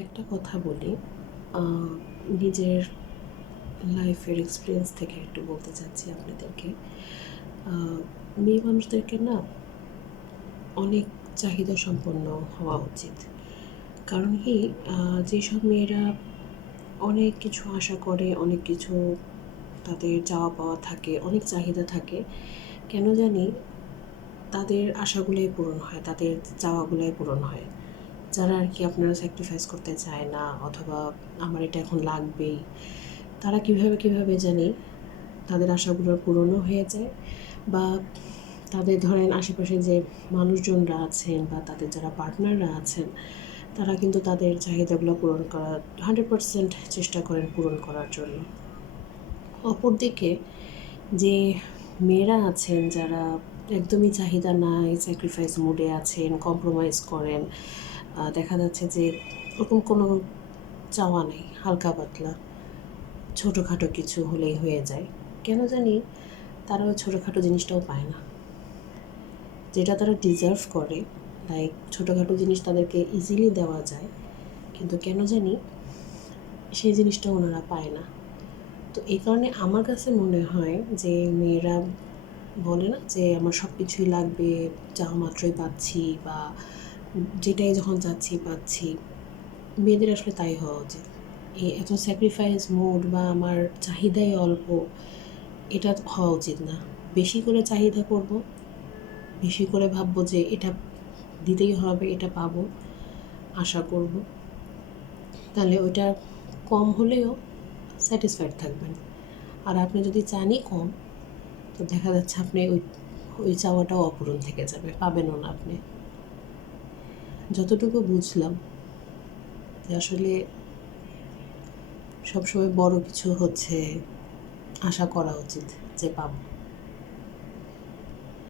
একটা কথা বলি, আহ, নিজের লাইফের এক্সপিরিয়েন্স থেকে একটু বলতে চাচ্ছি আপনাদেরকে। আহ, মেয়ে মানুষদেরকে না অনেক চাহিদা সম্পন্ন হওয়া উচিত। কারণ কি, যেসব মেয়েরা অনেক কিছু আশা করে, অনেক কিছু তাদের চাওয়া পাওয়া থাকে, অনেক চাহিদা থাকে, কেন জানি তাদের আশাগুলোই পূরণ হয়, তাদের চাওয়াগুলোই পূরণ হয়। যারা আর কি আপনারা স্যাক্রিফাইস করতে চায় না, অথবা আমার এটা এখন লাগবেই, তারা কীভাবে জানি তাদের আশাগুলোর পূরণও হয়ে যায়। বা তাদের ধরেন আশেপাশে যে মানুষজনরা আছেন বা তাদের যারা পার্টনাররা আছেন, তারা কিন্তু তাদের চাহিদাগুলো পূরণ করার 100% চেষ্টা করেন পূরণ করার জন্য। অপরদিকে যে মেয়েরা আছেন যারা একদমই চাহিদা নাই, স্যাক্রিফাইস মুডে আছেন, কম্প্রোমাইজ করেন, দেখা যাচ্ছে যে ওরকম কোনো চাওয়া নেই, হালকা পাতলা ছোটোখাটো কিছু হলেই হয়ে যায়, কেন জানি তারা ওই ছোটোখাটো জিনিসটাও পায় না যেটা তারা ডিজার্ভ করে। লাইক ছোটোখাটো জিনিস তাদেরকে ইজিলি দেওয়া যায়, কিন্তু কেন জানি সেই জিনিসটা ওনারা পায় না। তো এই কারণে আমার কাছে মনে হয় যে মেয়েরা বলে না যে আমার সব কিছুই লাগবে, চাওয়া মাত্রই পাচ্ছি, বা যেটাই যখন যাচ্ছি পাচ্ছি, মেয়েদের আসলে তাই হওয়া উচিত। এই এত স্যাক্রিফাইস মোড বা আমার চাহিদাই অল্প, এটা হওয়া উচিত না। বেশি করে চাহিদা করব, বেশি করে ভাববো যে এটা দিতেই হবে, এটা পাবো, আশা করব, তাহলে ওইটা কম হলেও স্যাটিসফাইড থাকবেন। আর আপনি যদি চানই কম, তো দেখা যাচ্ছে আপনি ওই ওই চাওয়াটাও অপূরণ থেকে যাবে, পাবেনও না আপনি। যতটুকু বুঝলাম যে আসলে সবসময় বড় কিছু হচ্ছে আশা করা উচিত যে পাবো।